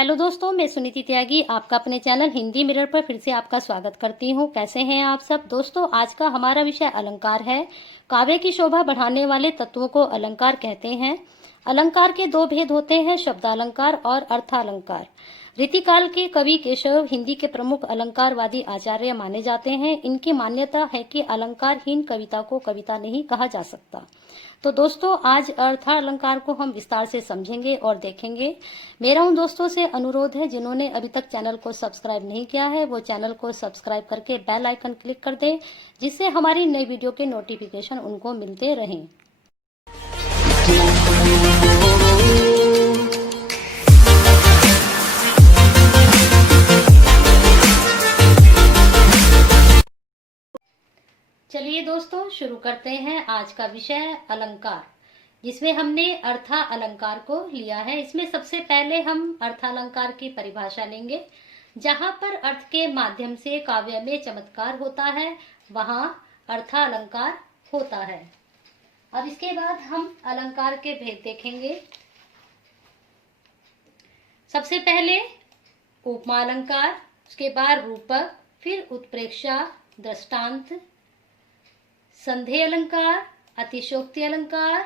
Hello दोस्तों, मैं सुनीति त्यागी आपका अपने चैनल हिंदी मिरर पर फिर से आपका स्वागत करती हूँ। कैसे हैं आप सब दोस्तों? आज का हमारा विषय अलंकार है। काव्य की शोभा बढ़ाने वाले तत्वों को अलंकार कहते हैं। अलंकार के दो भेद होते हैं, शब्दालंकार और अर्थालंकार। रीतिकाल के कवि केशव हिंदी के प्रमुख अलंकारवादी आचार्य माने जाते हैं। इनकी मान्यता है कि अलंकारहीन कविता को कविता नहीं कहा जा सकता। तो दोस्तों, आज अर्थालंकार को हम विस्तार से समझेंगे और देखेंगे। मेरा उन दोस्तों से अनुरोध है जिन्होंने अभी तक चैनल को सब्सक्राइब नहीं किया है, वो चैनल को सब्सक्राइब करके बेल आइकन क्लिक कर दें, जिससे हमारी नई वीडियो के नोटिफिकेशन उनको मिलते रहें। चलिए दोस्तों, शुरू करते हैं आज का विषय अलंकार, जिसमें हमने अर्था अलंकार को लिया है। इसमें सबसे पहले हम अर्थालंकार की परिभाषा लेंगे। जहां पर अर्थ के माध्यम से काव्य में चमत्कार होता है, वहां अर्थालंकार होता है। अब इसके बाद हम अलंकार के भेद देखेंगे। सबसे पहले उपमा अलंकार, उसके बाद रूपक, फिर उत्प्रेक्षा, दृष्टांत, संधेय अलंकार, अतिशोक्ति अलंकार,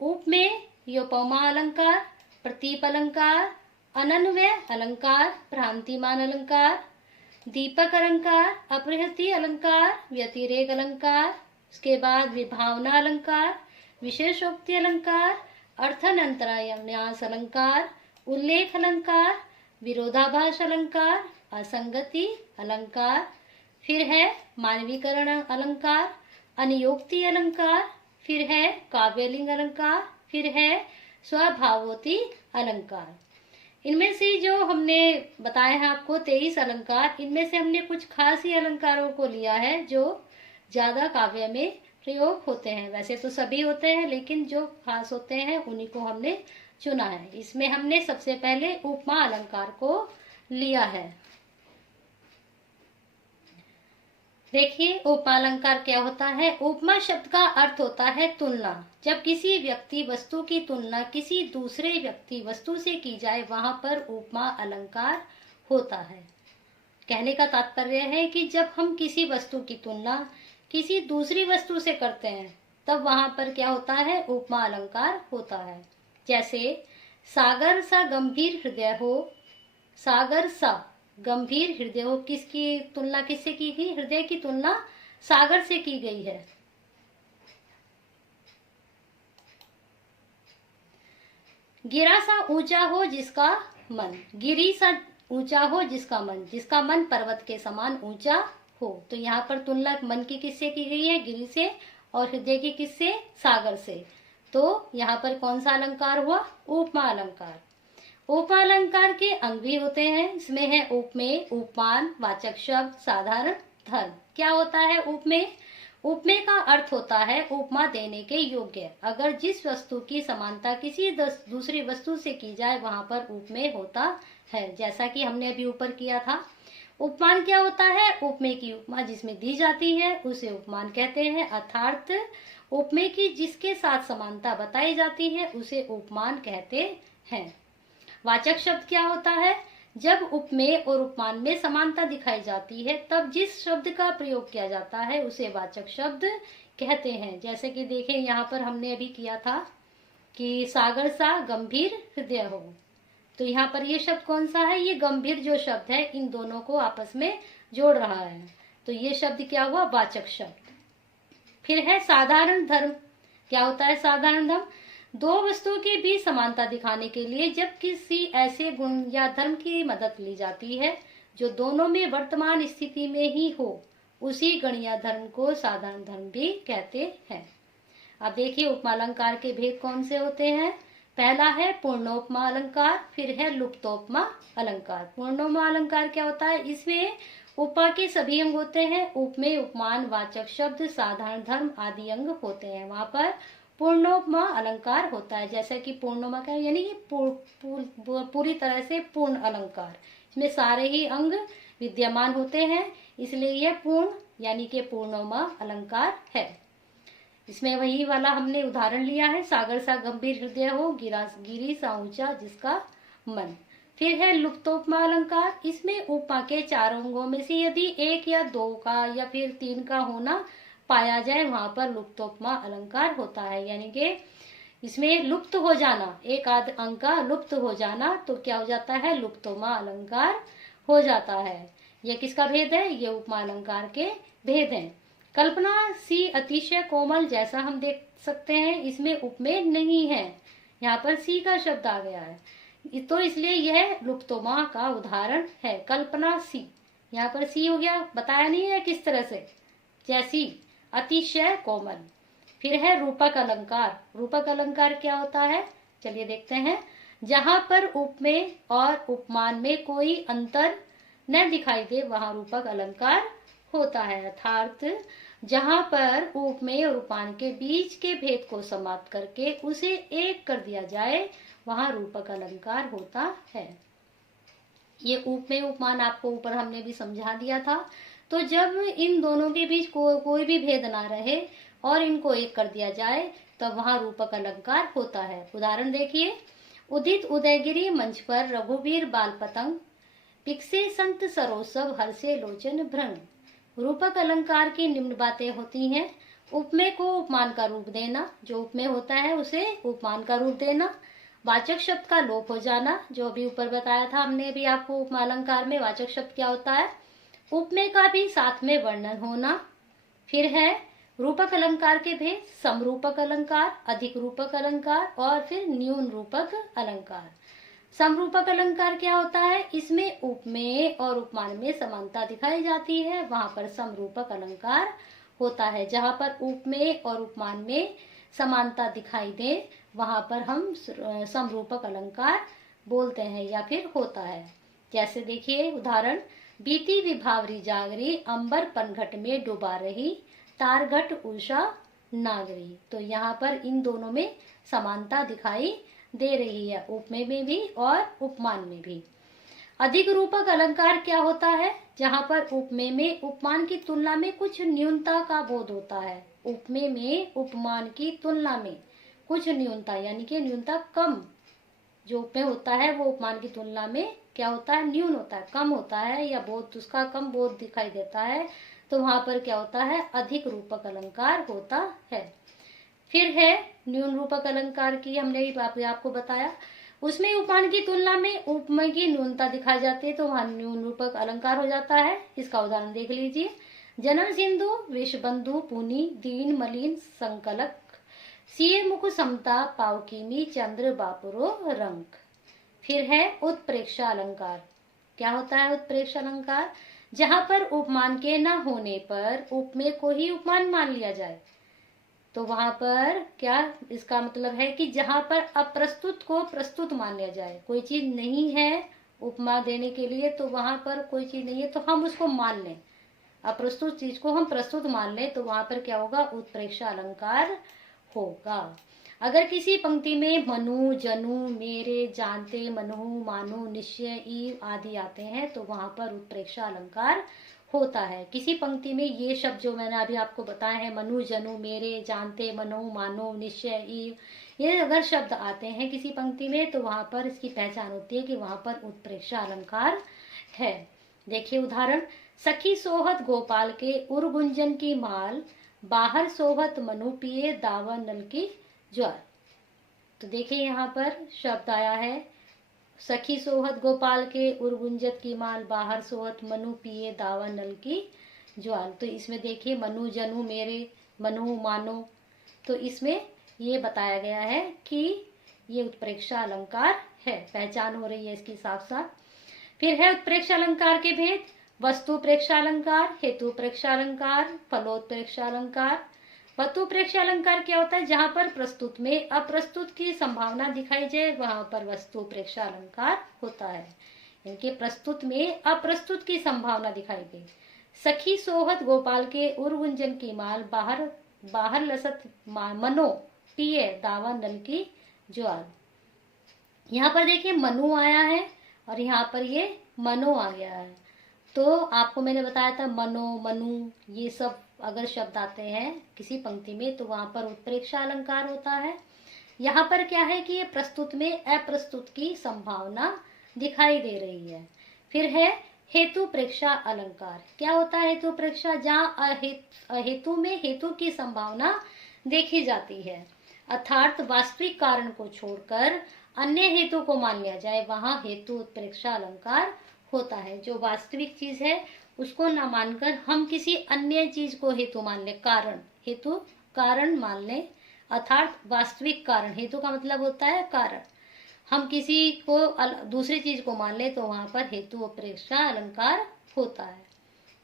उपमेय योपमा अलंकार, प्रतीप अलंकार, अनन्वय अलंकार, भ्रांतिमान अलंकार, दीपक अलंकार, अपहृति अलंकार, व्यतिरेक अलंकार, उसके बाद विभावना अलंकार, विशेषोक्ति अलंकार, अर्थान्तरन्यास अलंकार, उल्लेख अलंकार, विरोधाभास अलंकार, असंगति अलंकार, फिर है मानवीकरण अलंकार, अनियोक्ति अलंकार, फिर है काव्यलिंग अलंकार, फिर है स्वभावोति अलंकार। इनमें से जो हमने बताया है आपको 23 अलंकार, इनमें से हमने कुछ खास ही अलंकारों को लिया है जो ज्यादा काव्य में प्रयोग होते हैं। वैसे तो सभी होते हैं, लेकिन जो खास होते हैं उन्हीं को हमने चुना है। इसमें हमने सबसे पहले उपमा अलंकार को लिया है। देखिए, उपमा अलंकार क्या होता है। उपमा शब्द का अर्थ होता है तुलना। जब किसी व्यक्ति वस्तु की तुलना किसी दूसरे व्यक्ति वस्तु से की जाए, वहां पर उपमा अलंकार होता है। कहने का तात्पर्य है कि जब हम किसी वस्तु की तुलना किसी दूसरी वस्तु से करते हैं, तब वहां पर क्या होता है, उपमा अलंकार होता है। जैसे सागर सा गंभीर हृदय हो, सागर सा गंभीर हृदय हो, किसकी तुलना किससे की गई? हृदय की तुलना सागर से की गई है। गिरा सा ऊंचा हो जिसका मन, गिरी सा ऊंचा हो जिसका मन, जिसका मन पर्वत के समान ऊंचा हो। तो यहाँ पर तुलना मन की किससे की गई है? गिरी से, और हृदय की किससे? सागर से। तो यहाँ पर कौन सा अलंकार हुआ? उपमा अलंकार। उपमा अलंकार के अंग भी होते हैं। इसमें है उपमेय, उपमान, वाचक शब्द, साधारण, धर्म। क्या होता है उपमेय? उपमेय का अर्थ होता है उपमा देने के योग्य। अगर जिस वस्तु की समानता किसी दूसरी वस्तु से की जाए, वहां पर उपमेय होता है। जैसा कि हमने अभी ऊपर किया था। उपमान क्या होता है? उपमेय की उपमा जिसमें दी जाती है उसे उपमान कहते हैं। अर्थात उपमेय की जिसके साथ समानता बताई जाती है उसे उपमान कहते हैं। वाचक शब्द क्या होता है? जब उपमेय और उपमान में समानता दिखाई जाती है, तब जिस शब्द का प्रयोग किया जाता है उसे वाचक शब्द कहते हैं। जैसे कि देखें, यहाँ पर हमने अभी किया था कि सागर सा गंभीर हृदय हो। तो यहाँ पर ये शब्द कौन सा है? ये गंभीर जो शब्द है, इन दोनों को आपस में जोड़ रहा है। तो ये शब्द क्या हुआ? वाचक शब्द। फिर है साधारण धर्म। क्या होता है साधारण धर्म? दो वस्तुओं के बीच समानता दिखाने के लिए जब किसी ऐसे गुण या धर्म की मदद ली जाती है जो दोनों में वर्तमान स्थिति में ही हो, उसी गण या धर्म को साधारण धर्म भी कहते हैं। अब देखिए, उपमा अलंकार के भेद कौन से होते हैं। पहला है पूर्णोपमा अलंकार, फिर है लुप्तोपमा अलंकार। पूर्णोपमा अलंकार क्या होता है? इसमें उपमा के सभी अंग होते हैं। उपमेय, उपमान, वाचक शब्द, साधारण धर्म आदि अंग होते हैं। वहां पर पूर्णोपमा अलंकार होता है। जैसे कि पूर्णोपमा क्या है? यानी कि पूरी तरह से पूर्ण अलंकार। इसमें सारे ही अंग विद्यमान होते हैं, इसलिए यह पूर्ण यानी कि पूर्णोपमा अलंकार है। इसमें वही वाला हमने उदाहरण लिया है, सागर सा गंभीर हृदय हो, गिरी सा ऊंचा जिसका मन। फिर है लुप्तोपमा अलंकार। इसमें उपमा के 4 अंगों में से यदि 1 या 2 का या फिर 3 का होना पाया जाए, वहां पर लुप्तोपमा अलंकार होता है। यानी कि इसमें लुप्त हो जाना, एक आध अंक का लुप्त हो जाना, तो क्या हो जाता है, लुप्तोपमा अलंकार हो जाता है। यह किसका भेद है, ये उपमा अलंकार के भेद हैं। कल्पना सी अतिशय कोमल, जैसा हम देख सकते हैं इसमें उपमेय नहीं है, यहाँ पर सी का शब्द आ गया है, तो इसलिए यह लुप्तोपमा का उदाहरण है। कल्पना सी, यहाँ पर सी हो गया, बताया नहीं है किस तरह से, जैसी, अतिशय कोमल। फिर है रूपक अलंकार। रूपक अलंकार क्या होता है, चलिए देखते हैं। जहां पर उपमेय और उपमान में कोई अंतर न दिखाई दे, वहां रूपक अलंकार होता है। अर्थात जहां पर उपमेय और उपमान के बीच के भेद को समाप्त करके उसे एक कर दिया जाए, वहां रूपक अलंकार होता है। ये उपमेय उपमान आपको ऊपर हमने भी समझा दिया था। तो जब इन दोनों के बीच कोई भी भेद ना रहे और इनको एक कर दिया जाए, तब वहां रूपक अलंकार होता है। उदाहरण देखिए, उदित उदयगिरी मंच पर रघुवीर बाल पतंग, पिकसे संत सरोसव हर्षे लोचन भ्रंग। रूपक अलंकार की निम्न बातें होती हैं। उपमेय को उपमान का रूप देना, जो उपमेय होता है उसे उपमान का रूप देना। वाचक शब्द का लोप हो जाना, जो अभी ऊपर बताया था हमने भी आपको, उपमा अलंकार में वाचक शब्द क्या होता है, उपमेय का भी साथ में वर्णन होना। फिर है रूपक अलंकार के भेद, समरूपक अलंकार, अधिक रूपक अलंकार और फिर न्यून रूपक अलंकार। समरूपक अलंकार क्या होता है, इसमें उपमेय और उपमान में समानता दिखाई जाती है, वहां पर समरूपक अलंकार होता है। जहां पर उपमेय और उपमान में समानता दिखाई दे, वहां पर हम समरूपक अलंकार बोलते हैं या फिर होता है। जैसे देखिए उदाहरण, बीती विभावरी जागरी, अंबर पनघट में डुबा रही, तारघट उषा नागरी। तो यहाँ पर इन दोनों में समानता दिखाई दे रही है, उपमेय में भी और उपमान में भी। अधिक रूपक अलंकार क्या होता है, जहाँ पर उपमेय में उपमान की तुलना में कुछ न्यूनता का बोध होता है। उपमेय में उपमान की तुलना में कुछ न्यूनता, यानी कि न्यूनता कम, जो उपमेय होता है वो उपमान की तुलना में क्या होता है, न्यून होता है, कम होता है, या बोध उसका कम बोध दिखाई देता है, तो वहां पर क्या होता है, अधिक रूपक अलंकार होता है। फिर है न्यून रूपक अलंकार की, हमने आपको बताया, उसमें उपमान की तुलना में उपमेय की न्यूनता दिखाई जाती है, तो वहां न्यून रूपक अलंकार हो जाता है। इसका उदाहरण देख लीजिए, जनम सिंधु विषबंधु पुनि, दीन मलिन संकलक, सिए मुख समता पावकीमी, चंद्र बापुरो रंग। फिर है उत्प्रेक्षा अलंकार। क्या होता है उत्प्रेक्षा अलंकार, जहां पर उपमान के न होने पर उपमेय को ही उपमान मान लिया जाए, तो वहां पर क्या, इसका मतलब है कि जहां पर अप्रस्तुत को प्रस्तुत मान लिया जाए, कोई चीज नहीं है उपमा देने के लिए, तो वहां पर कोई चीज नहीं है तो हम उसको मान लें, अप्रस्तुत चीज को हम प्रस्तुत मान लें, तो वहां पर क्या होगा, उत्प्रेक्षा अलंकार होगा। अगर किसी पंक्ति में मनु, जनु, मेरे, जानते, मनहु, मानो, निश्चय, ईव आदि आते हैं, तो वहां पर उत्प्रेक्षा अलंकार होता है। किसी पंक्ति में ये शब्द जो मैंने अभी आपको बताए हैं, मनु, जनु, मेरे, जानते, मनहु, मानो, निश्चय, ईव, ये अगर शब्द आते हैं किसी पंक्ति में, तो वहां पर इसकी पहचान होती है कि वहां पर उत्प्रेक्षा अलंकार है। देखिए उदाहरण, सखी सोहत गोपाल के, उर्गुंजन की माल, बाहर सोहत मनु पिए, दावा नल की ज्वार। तो देखिए यहाँ पर शब्द आया है, सखी सोहत गोपाल के, उर्गुंजत की माल, बाहर सोहत मनु पिए, दावा नल की ज्वाल। तो इसमें देखिए मनु, जनु, मेरे, मनु, मानो, तो इसमें ये बताया गया है कि ये उत्प्रेक्षा अलंकार है, पहचान हो रही है इसकी साफ साफ। फिर है उत्प्रेक्षा अलंकार के भेद, वस्तु प्रेक्षा अलंकार, हेतु प्रेक्षा अलंकार, फलोत्प्रेक्षा अलंकार। वस्तु प्रेक्षा अलंकार क्या होता है, जहां पर प्रस्तुत में अप्रस्तुत की संभावना दिखाई जाए, वहां पर वस्तु प्रेक्षा अलंकार होता है। इनके प्रस्तुत में अप्रस्तुत की संभावना दिखाई गई। सखी सोहत गोपाल के, उर्गुंजन की माल, बाहर लसत मनो पिए, दावा नल की ज्वाल। यहाँ पर देखिए मनु आया है और यहाँ पर ये मनो आ गया है। तो आपको मैंने बताया था मनो, मनु, ये सब अगर शब्द आते हैं किसी पंक्ति में, तो वहां पर उत्प्रेक्षा अलंकार होता है। यहाँ पर क्या है कि ये प्रस्तुत में अप्रस्तुत की संभावना दिखाई दे रही है। फिर है हेतु प्रेक्षा अलंकार। क्या होता है हेतु प्रेक्षा? जहाँ अहेतु में हेतु की संभावना देखी जाती है, अर्थात वास्तविक कारण को छोड़कर अन्य हेतु को मान लिया जाए, वहां हेतु उत्प्रेक्षा अलंकार होता है। जो वास्तविक चीज है उसको न मानकर हम किसी अन्य चीज को हेतु मान ले, कारण, हेतु कारण मान ले, अर्थात वास्तविक कारण। हेतु का मतलब होता है कारण। हम किसी को दूसरी चीज को मान ले तो वहां पर हेतु उत्प्रेक्षा अलंकार होता है।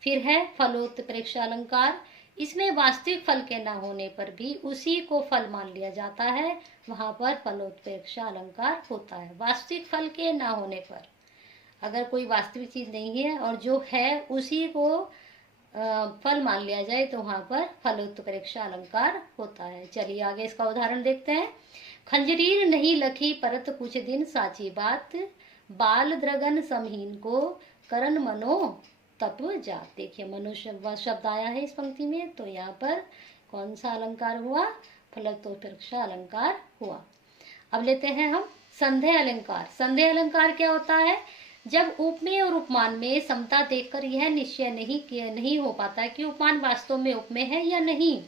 फिर है फलोत्प्रेक्षा अलंकार। इसमें वास्तविक फल के न होने पर भी उसी को फल मान लिया जाता है, वहां पर फलोत्प्रेक्षा अलंकार होता है। वास्तविक फल के न होने पर, अगर कोई वास्तविक चीज नहीं है और जो है उसी को फल मान लिया जाए तो वहां पर फलोत्प्रेक्षा अलंकार होता है। चलिए आगे इसका उदाहरण देखते हैं। खंजरीर नहीं लखी परत कुछ दिन साची बात, बाल द्रगन समहीन को करन मनो तत्व जात। देखिए मनुष्य शब्द आया है इस पंक्ति में, तो यहाँ पर कौन सा अलंकार हुआ? फलोत्प्रेक्षा अलंकार हुआ। अब लेते हैं हम संदेह अलंकार। संदेह अलंकार क्या होता है? जब उपमेय और उपमान में समता देखकर यह निश्चय नहीं हो पाता कि उपमान वास्तव में उपमेय है या नहीं,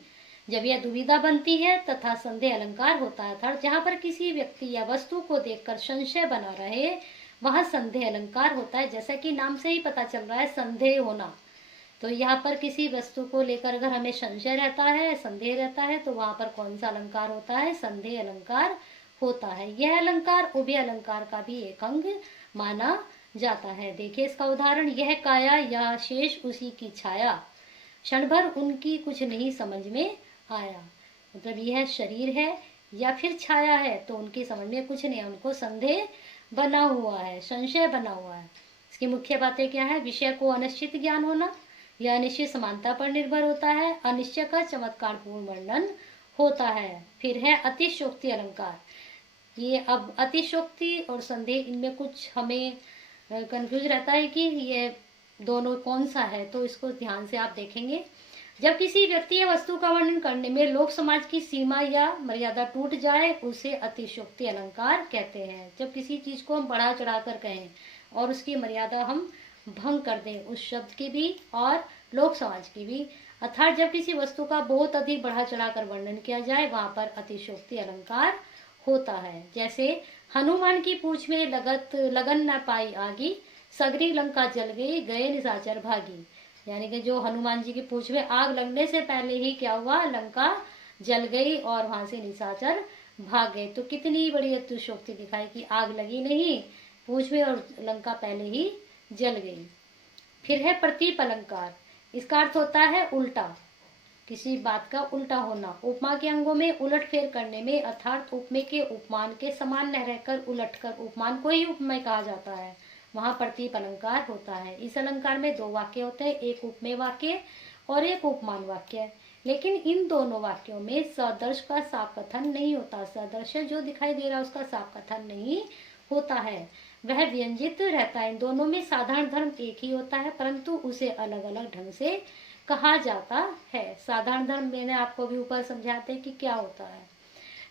जब यह दुविधा बनती है तथा संदेह अलंकार होता है। अर्थात जहाँ पर किसी व्यक्ति या वस्तु को देखकर संशय बना रहे, वह संदेह अलंकार होता है। जैसा कि नाम से ही पता चल रहा है संदेह होना, तो यहाँ पर किसी वस्तु को लेकर अगर हमें संशय रहता है, संदेह रहता है, तो वहां पर कौन सा अलंकार होता है? संदेह अलंकार होता है। यह अलंकार उभय अलंकार का भी एक अंग माना जाता है। देखिए इसका उदाहरण। यह काया या शेष उसी की छाया, क्षण भर उनकी कुछ नहीं समझ में आया। मतलब यह शरीर है या फिर छाया है, तो उनकी समझ में कुछ नहीं, उनको संदेह बना हुआ है, संशय बना हुआ है। इसकी मुख्य बातें क्या है? विषय को अनिश्चित ज्ञान होना, यह अनिश्चित समानता पर निर्भर होता है, अनिश्चय का चमत्कार पूर्ण वर्णन होता है। फिर है अतिशोक्ति अलंकार। ये अब अतिशोक्ति और संदेह, इनमें कुछ हमें कंफ्यूज रहता है कि ये दोनों कौन सा है, तो इसको ध्यान से आप देखेंगे। जब किसी व्यक्ति या वस्तु का वर्णन करने में लोक समाज की सीमा या मर्यादा टूट जाए, उसे अतिशयोक्ति अलंकार कहते हैं। जब किसी चीज को हम बढ़ा चढ़ा कर कहें और उसकी मर्यादा हम भंग कर दें, उस शब्द की भी और लोक समाज की भी, अर्थात जब किसी वस्तु का बहुत अधिक बढ़ा चढ़ा कर वर्णन किया जाए, वहां पर अतिशयोक्ति अलंकार होता है। जैसे हनुमान की पूंछ में लगन न पाई आगी, सगरी लंका जल गई, गए निशाचर भागी। यानी कि जो हनुमान जी की पूंछ में आग लगने से पहले ही क्या हुआ? लंका जल गई और वहां से निशाचर भाग गए। तो कितनी बड़ी अतिशयोक्ति दिखाई कि आग लगी नहीं पूंछ में और लंका पहले ही जल गई। फिर है प्रतीप अलंकार। इसका अर्थ होता है उल्टा, किसी बात का उल्टा होना। उपमा के अंगों में उलट फेर करने में, अर्थात उपमेय के उपमान के समान न रहकर उलट कर उपमान को ही उपमेय कहा जाता है, वहां प्रतीप अलंकार होता है। इस अलंकार में दो वाक्य होते हैं, एक उपमेय वाक्य और एक उपमान वाक्य। लेकिन इन दोनों वाक्यों में सदर्श का साफ कथन नहीं होता। सदर्श जो दिखाई दे रहा है उसका साफ कथन नहीं होता है, वह व्यंजित रहता है। इन दोनों में साधारण धर्म एक ही होता है, परंतु उसे अलग अलग ढंग से कहा जाता है। साधारण धर्म मैंने आपको भी ऊपर समझाते कि क्या होता है।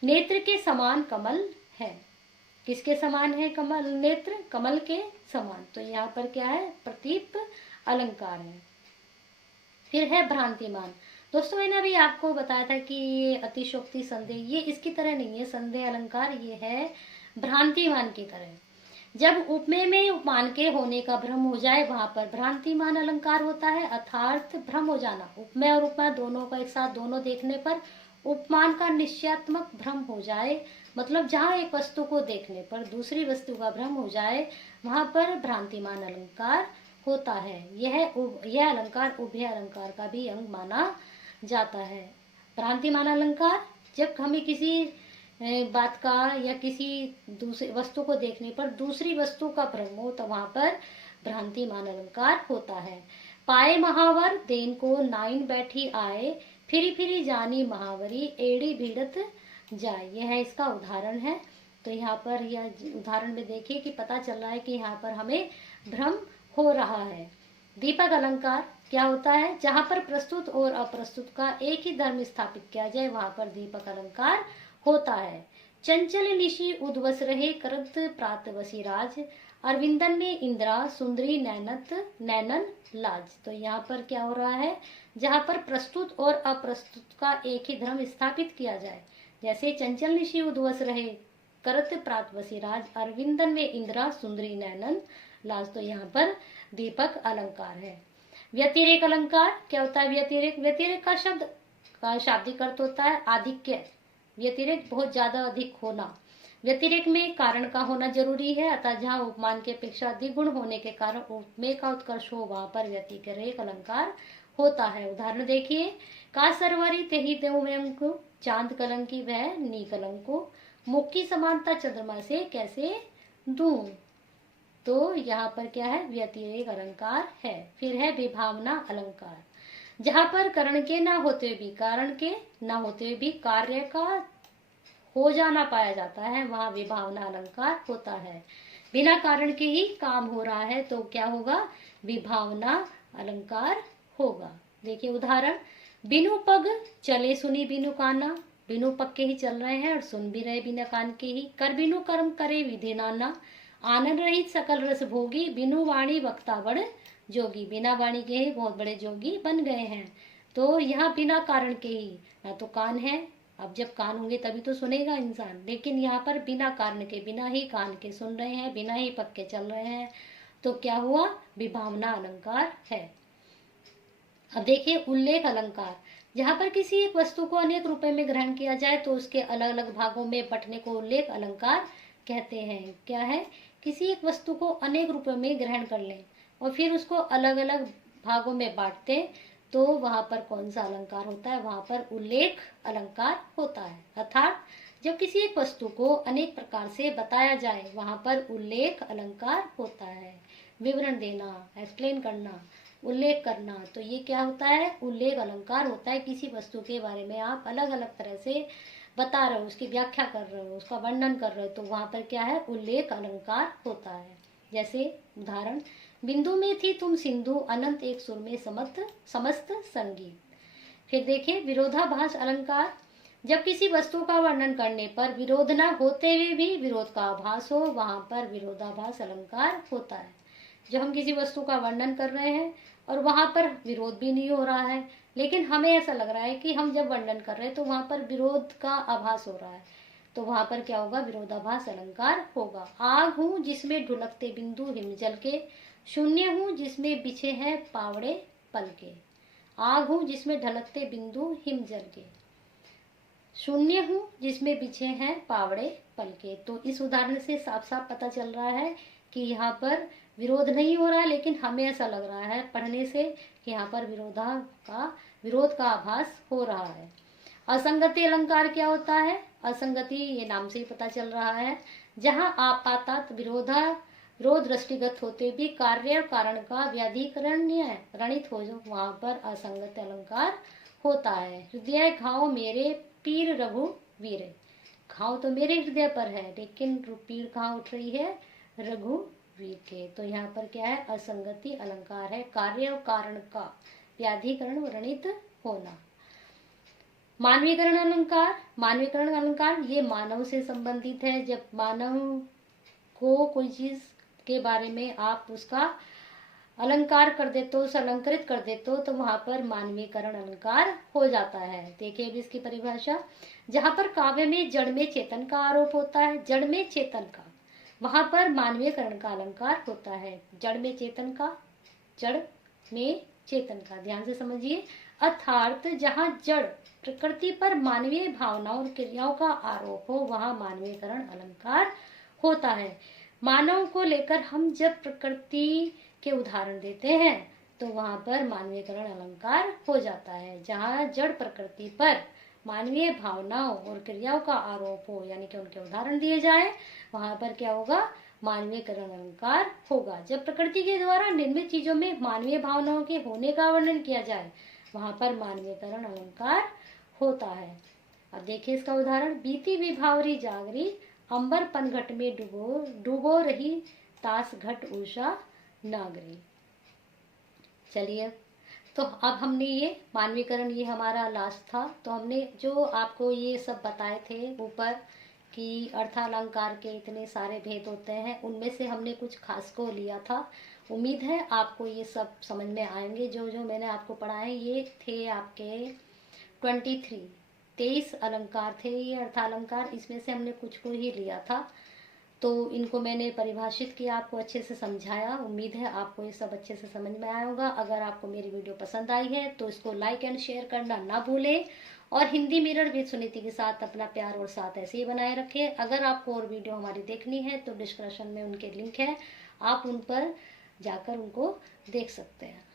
नेत्र के समान कमल है। किसके समान है कमल? नेत्र कमल के समान। तो यहाँ पर क्या है? प्रतीप अलंकार है। फिर है भ्रांतिमान। दोस्तों मैंने अभी आपको बताया था कि ये अतिशोक्ति संदेह, ये इसकी तरह नहीं है संदेह अलंकार, ये है भ्रांतिमान की तरह। जब उपमेय में उपमान के होने का भ्रम हो जाए, वहां पर भ्रांतिमान अलंकार होता है, अर्थात भ्रम हो जाना। उपमेय और उपमान दोनों का एक साथ दोनों देखने पर उपमान का निश्चयात्मक भ्रम हो जाए, मतलब जहाँ एक वस्तु को देखने पर दूसरी वस्तु का भ्रम हो जाए, वहां पर भ्रांतिमान अलंकार होता है। यह अलंकार उभय अलंकार का भी अंग माना जाता है। भ्रांतिमान अलंकार, जब हमें किसी बात का या किसी दूसरी वस्तु को देखने पर दूसरी वस्तु का भ्रम हो, तो वहां पर भ्रांतिमान अलंकार होता है। पाए महावर देन को नाइन बैठी आए, फिरी फिरी जानी महावरी, एड़ी भीड़त जाए। यह इसका उदाहरण है। तो यहाँ पर यह उदाहरण में देखिए कि पता चल रहा है कि यहाँ पर हमें भ्रम हो रहा है। दीपक अलंकार क्या होता है? जहाँ पर प्रस्तुत और अप्रस्तुत का एक ही धर्म स्थापित किया जाए, वहां पर दीपक अलंकार होता है। चंचल निशी उद्वस रहे, करत प्रात वसी राज, अरविंदन में इंदिरा सुंदरी नैनन लाज। तो यहाँ पर क्या हो रहा है, जहाँ पर प्रस्तुत और अप्रस्तुत का एक ही धर्म स्थापित किया जाए, जैसे चंचल निशि उद्वस रहे करत प्रात वसी राज, अरविंदन में इंदिरा सुंदरी नैनन लाज। तो यहाँ पर दीपक अलंकार है। व्यतिरेक अलंकार क्या होता है? व्यतिरेक का शब्द का शाब्दिक अर्थ होता है आधिक्य। व्यतिरेक बहुत ज्यादा अधिक होना। व्यतिरेक में कारण का होना जरूरी है, अतः जहाँ उपमान की अपेक्षा अधिक गुण होने के कारण उपमेय का उत्कर्ष हो, वहां पर व्यतिरेक अलंकार होता है। उदाहरण देखिए, का सरवरी तेहि देव चांद कलंकी वह नी कलंको, मुख की समानता चंद्रमा से कैसे दूं। तो यहाँ पर क्या है? व्यतिरेक अलंकार है। फिर है विभावना अलंकार, जहाँ पर करण के ना होते हुए भी, कारण के ना होते हुए भी कार्य का हो जाना पाया जाता है, वहां विभावना अलंकार होता है। बिना कारण के ही काम हो रहा है तो क्या होगा? विभावना अलंकार होगा। देखिए उदाहरण, बिनु पग चले सुनी बिनु काना, बिनु पग के ही चल रहे हैं और सुन भी रहे बिना कान के ही। कर बिनु कर्म करे विधि नाना, आनंद रहित सकल रस भोगी, बिनु वाणी वक्ता बड़ जोगी। बिना वाणी के ही बहुत बड़े जोगी बन गए हैं। तो यहाँ बिना कारण के ही, ना तो कान है, अब जब कान होंगे तभी तो सुनेगा इंसान, लेकिन यहाँ पर बिना कारण के, बिना ही कान के सुन रहे हैं, बिना ही पग के चल रहे हैं, तो क्या हुआ? विभावना अलंकार है। अब देखिए उल्लेख अलंकार, जहाँ पर किसी एक वस्तु को अनेक रूपों में ग्रहण किया जाए तो उसके अलग अलग भागों में बंटने को उल्लेख अलंकार कहते हैं। क्या है? किसी एक वस्तु को अनेक रूपों में ग्रहण कर लें और फिर उसको अलग अलग भागों में बांटते, तो वहां पर कौन सा अलंकार होता है? वहां पर उल्लेख अलंकार होता है। अर्थात जब किसी एक वस्तु को अनेक प्रकार से बताया जाए, वहां पर उल्लेख अलंकार होता है। विवरण देना, एक्सप्लेन करना, उल्लेख करना, तो ये क्या होता है? उल्लेख अलंकार होता है। किसी वस्तु के बारे में आप अलग अलग तरह से बता रहे हो, उसकी व्याख्या कर रहे हो, उसका वर्णन कर रहे हो, तो वहां पर क्या है? उल्लेख अलंकार होता है। जैसे उदाहरण, बिंदु में थी तुम सिंधु, अनंत एक सुर में समस्त संगीत। फिर देखिए विरोधाभास अलंकार, जब किसी वस्तु का वर्णन करने पर विरोध न होते हुए भी विरोध का आभास हो, वहां पर विरोधाभास अलंकार होता है। जब हम किसी वस्तु का वर्णन कर रहे हैं और वहां पर विरोध भी नहीं हो रहा है, लेकिन हमें ऐसा लग रहा है कि हम जब वर्णन कर रहे हैं तो वहां पर विरोध का आभास हो रहा है, तो वहां पर क्या होगा? विरोधाभास अलंकार होगा। आग हूं जिसमें ढुलकते बिंदु हिमजल के, शून्य हूं जिसमें बिछे हैं पावड़े पल के। आग हूं जिसमें ढलकते बिंदु हिमजल के, शून्य हूं जिसमें बिछे हैं पावड़े पल के। तो इस उदाहरण से साफ साफ पता चल रहा है कि यहाँ पर विरोध नहीं हो रहा है, लेकिन हमें ऐसा लग रहा है पढ़ने से कि यहाँ पर विरोध का आभास हो रहा है। असंगति अलंकार क्या होता है? असंगति ये नाम से ही पता चल रहा है, जहाँ आपातत विरोध दृष्टिगत होते भी कार्य और कारण का व्याधिकरण्य रणित हो जो, वहां पर असंगत अलंकार होता है। हृदय घाव मेरे पीर रघुवीर, घाव तो मेरे हृदय पर है लेकिन पीर कहाँ उठ रही है? रघुवीर के। तो यहाँ पर क्या है? असंगति अलंकार है, कार्य और कारण का व्याधिकरण रणित होना। मानवीकरण अलंकार, मानवीकरण अलंकार ये मानव से संबंधित है। जब मानव को कोई चीज के बारे में आप उसका अलंकार कर देते हो, उसे अलंकृत कर देते हो, तो वहां पर मानवीकरण अलंकार हो जाता है। देखिए अब इसकी परिभाषा, जहां पर काव्य में जड़ में चेतन का आरोप होता है, जड़ में चेतन का, वहां पर मानवीकरण का अलंकार होता है। जड़ में चेतन का, जड़ में चेतन का, ध्यान से समझिए। अर्थात जहां जड़ प्रकृति पर मानवीय भावनाओं और क्रियाओं का आरोप हो, वहां मानवीकरण अलंकार होता है। मानव को लेकर हम जब प्रकृति के उदाहरण देते हैं तो वहां पर मानवीकरण अलंकार हो जाता है। जहां जड़ प्रकृति पर मानवीय भावनाओं और क्रियाओं का आरोप हो, यानी कि उनके उदाहरण दिए जाए, वहां पर क्या होगा? मानवीकरण अलंकार होगा। जब प्रकृति के द्वारा निर्मित चीजों में मानवीय भावनाओं के होने का वर्णन किया जाए, वहां पर मानवीकरण अलंकार होता है। अब देखिए इसका उदाहरण, बीती विभावरी जागरी, अंबर पनघट में डूबो रही, तास घट उषा नागरी। चलिए, तो अब हमने ये मानवीकरण, ये हमारा लास्ट था, तो हमने जो आपको ये सब बताए थे ऊपर, कि अर्थालंकार के इतने सारे भेद होते हैं, उनमें से हमने कुछ खास को लिया था। उम्मीद है आपको ये सब समझ में आएंगे। जो जो मैंने आपको पढ़ाए ये थे आपके 23 अलंकार थे ये अर्थालंकार, इसमें से हमने कुछ को ही लिया था। तो इनको मैंने परिभाषित किया, आपको अच्छे से समझाया। उम्मीद है आपको ये सब अच्छे से समझ में आया होगा। अगर आपको मेरी वीडियो पसंद आई है तो इसको लाइक एंड शेयर करना ना भूलें, और हिंदी मिरर विद सुनीति के साथ अपना प्यार और साथ ऐसे ही बनाए रखें। अगर आपको और वीडियो हमारी देखनी है तो डिस्क्रिप्शन में उनके लिंक है, आप उन पर जाकर उनको देख सकते हैं।